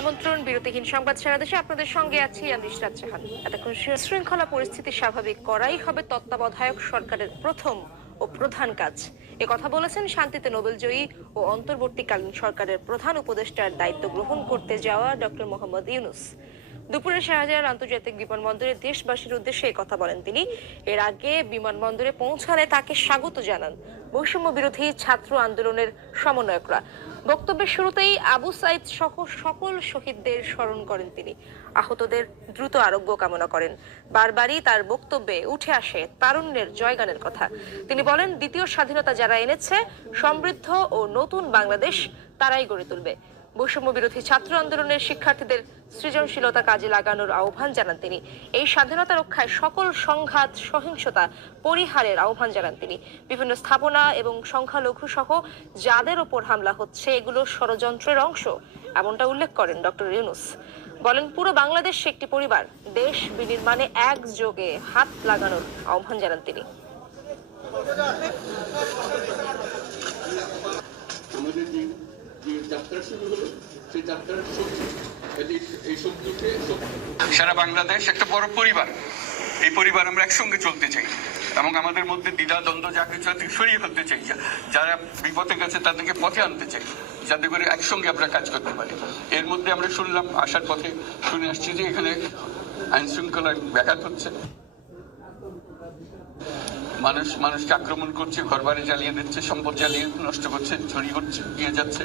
আমন্ত্রণ, বিরতিহীন সংবাদ সারা দেশে আপনাদের সঙ্গে আছি আমি ইশরাত জাহান এতক্ষণ শৃঙ্খলা পরিস্থিতি স্বাভাবিক করাই হবে তত্ত্বাবধায়ক সরকারের প্রথম ও প্রধান কাজ। এ কথা বলেছেন শান্তিতে নোবেল জয়ী ও অন্তর্বর্তীকালীন সরকারের প্রধান উপদেষ্টার দায়িত্ব গ্রহণ করতে যাওয়া ডক্টর মোহাম্মদ ইউনুস। দুপুরে শাহজাহান আন্তর্জাতিক বিমানবন্দরে দেশবাসীর উদ্দেশ্যে এই কথা বলেন তিনি। এর আগে বিমানবন্দরে পৌঁছালে তাকে স্বাগত জানান বৈষম্য বিরোধী ছাত্র আন্দোলনের সমন্বয়করা। বক্তব্যের শুরুতেই আবু সাইদ সহ সকল শহীদদের স্মরণ করেন তিনি। আহতদের দ্রুত আরোগ্য কামনা করেন। বারবারই তার বক্তব্যে উঠে আসে তারুণ্যের জয়গানের কথা। তিনি বলেন, দ্বিতীয় স্বাধীনতা যারা এনেছে, সমৃদ্ধ ও নতুন বাংলাদেশ তারাই গড়ে তুলবে। বৈষম্য বিরোধী ছাত্র আন্দোলনের শিক্ষার্থীদের সৃজনশীলতা কাজে লাগানোর আহ্বান জানান তিনি। এই স্বাধীনতা রক্ষায় সকল সংঘাত, সহিংসতা পরিহারের আহ্বান জানান তিনি। বিভিন্ন স্থাপনা এবং সংখ্যালঘু সহ যাদের ওপর হামলা হচ্ছে, এগুলো ষড়যন্ত্রের অংশ, এমনটা উল্লেখ করেন ডক্টর ইউনুস। বলেন, পুরো বাংলাদেশ একটি পরিবার, দেশ বিনির্মাণে একযোগে হাত লাগানোর আহ্বান জানান তিনি আমাদের যে যে যাত্রা শুরু হলো সেই যাত্রার শক্তি এই এই শক্তিকে সারা বাংলাদেশ, একটা বড় পরিবার। এই পরিবার আমরা একসঙ্গে চলতে চাই এবং আমাদের মধ্যে দ্বিধা, দ্বন্দ্ব, যা কিছু আছে সরিয়ে ফেলতে চাই। যারা বিপদে গেছে তাদেরকে পথে আনতে চাই, যাতে করে একসঙ্গে আমরা কাজ করতে পারি। এর মধ্যে আমরা শুনলাম, আসার পথে শুনে আসছি যে এখানে আইন শৃঙ্খলার ব্যাঘাত হচ্ছে। মানুষ, মানুষকে আক্রমণ করছে ঘর বাড়ি জ্বালিয়ে দিচ্ছে, সম্পদ জ্বালিয়ে নষ্ট করছে, চুরি করছে, দিয়ে যাচ্ছে।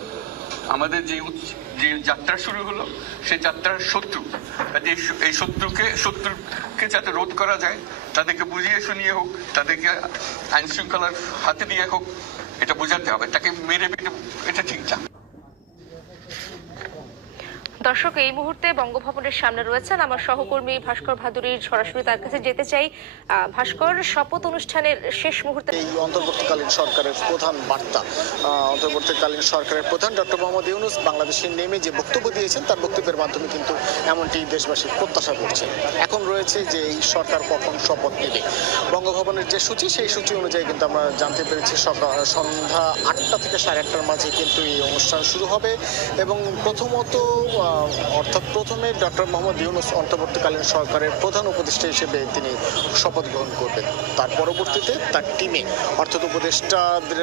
আমাদের যে যে যাত্রা শুরু হলো সেই যাত্রার শত্রু। এই শত্রুকে শত্রুকে যাতে রোধ করা যায়, তাদেরকে বুঝিয়ে শুনিয়ে হোক, তাদেরকে আইন শৃঙ্খলার হাতে দিয়ে হোক, এটা বোঝাতে হবে। তাকে মেরে পেটে এটা ঠিক না দর্শক, এই মুহূর্তে বঙ্গভবনের সামনে রয়েছেন আমার সহকর্মী ভাস্কর ভাদুরীর, সরাসরি তার কাছে যেতে চাই। ভাস্কর, শপথ অনুষ্ঠানের শেষ মুহূর্তে এই অন্তর্বর্তীকালীন সরকারের প্রধান বার্তা অন্তর্বর্তীকালীন সরকারের প্রধান ডক্টর মোহাম্মদ ইউনুস বাংলাদেশে নেমে যে বক্তব্য দিয়েছেন, তার বক্তব্যের মাধ্যমে কিন্তু এমনটি দেশবাসী প্রত্যাশা করছে। এখন রয়েছে যে এই সরকার কখন শপথ নেবে। বঙ্গভবনের যে সূচি, সেই সূচি অনুযায়ী কিন্তু আমরা জানতে পেরেছি সন্ধ্যা আটটা থেকে সাড়ে আটটার মাঝে কিন্তু এই অনুষ্ঠান শুরু হবে এবং প্রথমত অর্থাৎ প্রথমে ডক্টর মোহাম্মদ ইউনুস অন্তর্বর্তীকালীন সরকারের প্রধান উপদেষ্টা হিসেবে তিনি শপথ গ্রহণ করবেন। তার পরবর্তীতে তার টিমে অর্থাৎ উপদেষ্টাদের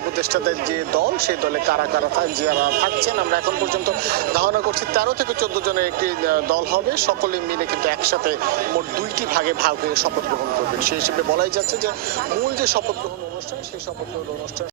উপদেষ্টাদের যে দল, সেই দলে কারা কারা থাক, যারা থাকছেন, আমরা এখন পর্যন্ত ধারণা করছি তেরো থেকে চোদ্দ জনের একটি দল হবে। সকলে মিলে কিন্তু একসাথে মোট দুইটি ভাগে ভাগ হয়ে শপথ গ্রহণ করবেন। সেই হিসেবে বলাই যাচ্ছে যে, মূল যে শপথ গ্রহণ অনুষ্ঠান, সেই শপথ গ্রহণ অনুষ্ঠান